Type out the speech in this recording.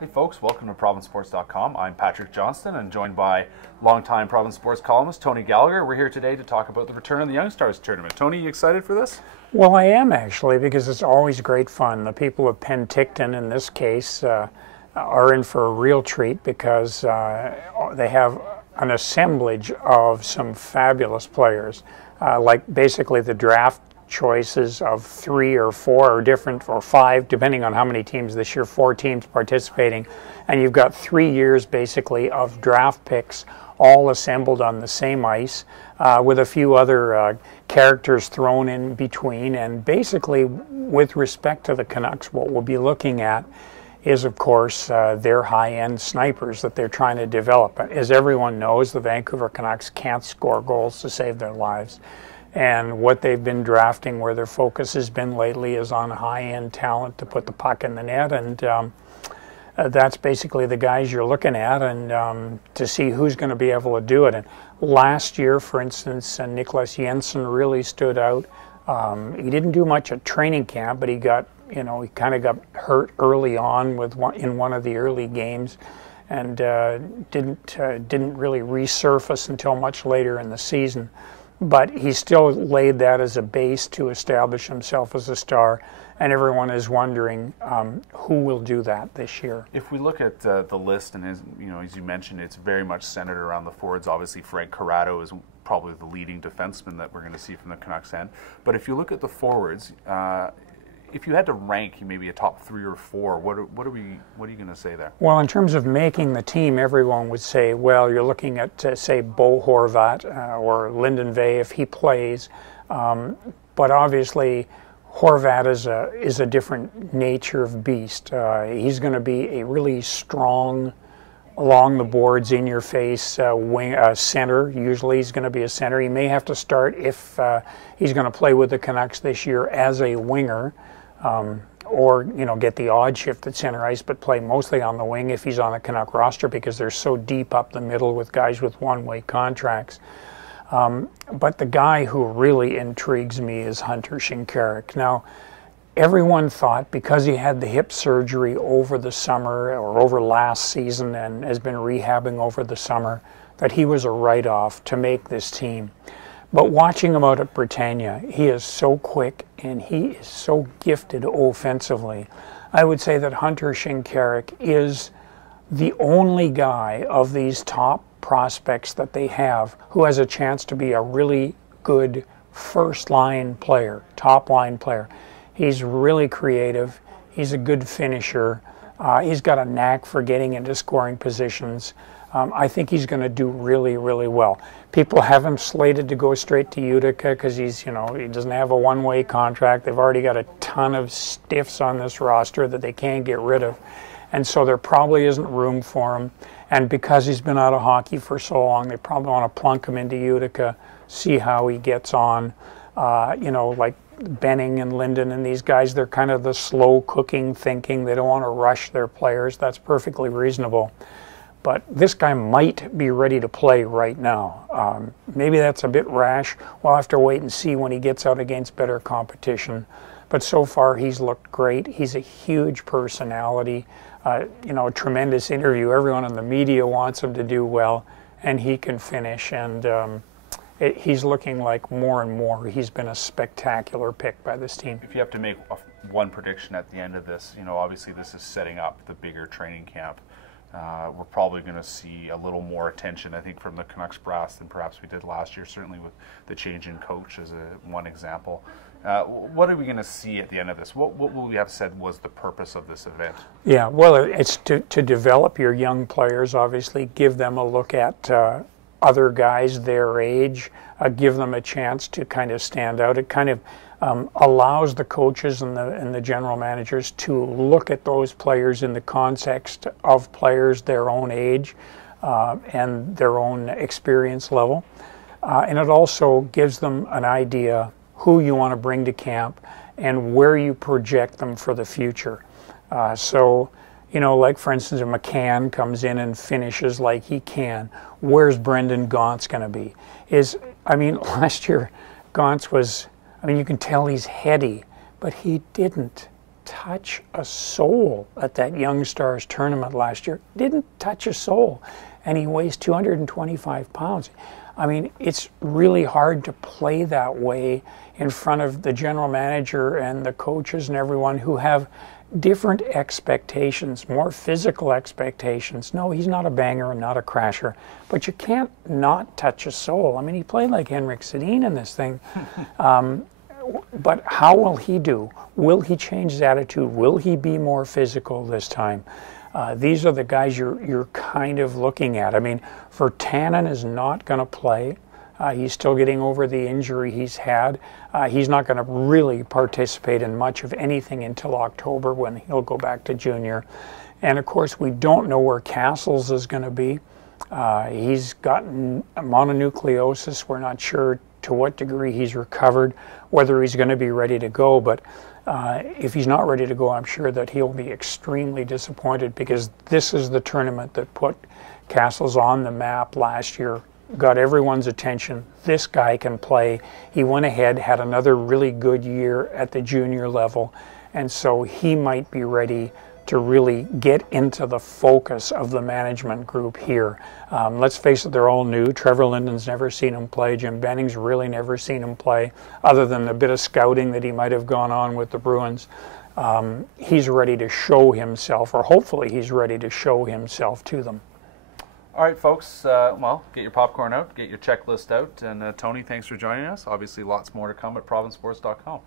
Hey folks, welcome to ProvinceSports.com. I'm Patrick Johnston and joined by longtime Province Sports columnist Tony Gallagher. We're here today to talk about the return of the YoungStars tournament. Tony, you excited for this? Well, I am actually, because it's always great fun. The people of Penticton, in this case, are in for a real treat because they have an assemblage of some fabulous players, like basically the draft choices of 3 or 4 or different, or 5, depending on how many teams this year, 4 teams participating. And you've got 3 years basically of draft picks all assembled on the same ice with a few other characters thrown in between. And basically, with respect to the Canucks, what we'll be looking at is, of course, their high-end snipers that they're trying to develop. As everyone knows, the Vancouver Canucks can't score goals to save their lives. And what they've been drafting, where their focus has been lately, is on high-end talent to put the puck in the net. And that's basically the guys you're looking at, and to see who's going to be able to do it. And last year, for instance, Nicklas Jensen really stood out. He didn't do much at training camp, but he got, he kind of got hurt early on in one of the early games, and didn't really resurface until much later in the season. But he still laid that as a base to establish himself as a star, and everyone is wondering who will do that this year. If we look at the list, and as you mentioned, it's very much centered around the forwards. Obviously, Frank Corrado is probably the leading defenseman that we're going to see from the Canucks end. But if you look at the forwards, if you had to rank maybe a top 3 or 4, what are you going to say there? Well, in terms of making the team, everyone would say, well, you're looking at say Bo Horvat or Lyndon Vey if he plays, but obviously Horvat is a different nature of beast. He's going to be a really strong, along the boards, in your face wing center. Usually he's going to be a center. He may have to start if he's going to play with the Canucks this year as a winger. Or get the odd shift at center ice, but play mostly on the wing if he's on the Canuck roster, because they're so deep up the middle with guys with one-way contracts. But the guy who really intrigues me is Hunter Shinkaruk. Now, everyone thought, because he had the hip surgery over the summer or over last season and has been rehabbing over the summer, that he was a write-off to make this team. But watching him out at Britannia, he is so quick and he is so gifted offensively. I would say that Hunter Shinkaruk is the only guy of these top prospects that they have who has a chance to be a really good first-line player, top-line player. He's really creative. He's a good finisher. He's got a knack for getting into scoring positions. I think he's going to do really, really well. People have him slated to go straight to Utica because he doesn't have a one-way contract. They've already got a ton of stiffs on this roster that they can't get rid of. And so there probably isn't room for him. And because he's been out of hockey for so long, they probably want to plunk him into Utica, see how he gets on. Like Benning and Linden and these guys, they're kind of the slow cooking thinking. They don't want to rush their players. That's perfectly reasonable. But this guy might be ready to play right now. Maybe that's a bit rash. We'll have to wait and see when he gets out against better competition. But so far, he's looked great. He's a huge personality, a tremendous interview. Everyone in the media wants him to do well, and he can finish. And he's looking like more and more he's been a spectacular pick by this team. If you have to make one prediction at the end of this, obviously this is setting up the bigger training camp. We're probably going to see a little more attention, I think, from the Canucks brass than perhaps we did last year, certainly with the change in coach as one example. What are we going to see at the end of this? What will we have said was the purpose of this event? Yeah, well, it's to develop your young players, obviously, give them a look at other guys their age, give them a chance to kind of stand out. It kind of allows the coaches and the general managers to look at those players in the context of players their own age and their own experience level. And it also gives them an idea who you want to bring to camp and where you project them for the future. Like for instance, if McCann comes in and finishes like he can, where's Brendan Gauntz going to be? Last year, Gauntz was, you can tell he's heady, but he didn't touch a soul at that Young Stars tournament last year. Didn't touch a soul. And he weighs 225 pounds. I mean, it's really hard to play that way in front of the general manager and the coaches and everyone who have different expectations, more physical expectations. No, he's not a banger and not a crasher, but you can't not touch a soul. I mean, he played like Henrik Sedin in this thing. But how will he do? Will he change his attitude? Will he be more physical this time? These are the guys you're kind of looking at. I mean, Virtanen is not going to play. He's still getting over the injury he's had. He's not going to really participate in much of anything until October when he'll go back to junior. And of course, we don't know where Castles is going to be. He's gotten mononucleosis. We're not sure to what degree he's recovered, whether he's going to be ready to go. But if he's not ready to go, I'm sure that he'll be extremely disappointed, because this is the tournament that put Castles on the map last year, got everyone's attention. This guy can play. He went ahead, had another really good year at the junior level, and so he might be ready to really get into the focus of the management group here. Let's face it, they're all new. Trevor Linden's never seen him play. Jim Benning's really never seen him play, other than a bit of scouting that he might have gone on with the Bruins. He's ready to show himself, or hopefully he's ready to show himself to them. All right, folks, well, get your popcorn out, get your checklist out, and Tony, thanks for joining us. Obviously, lots more to come at provincesports.com.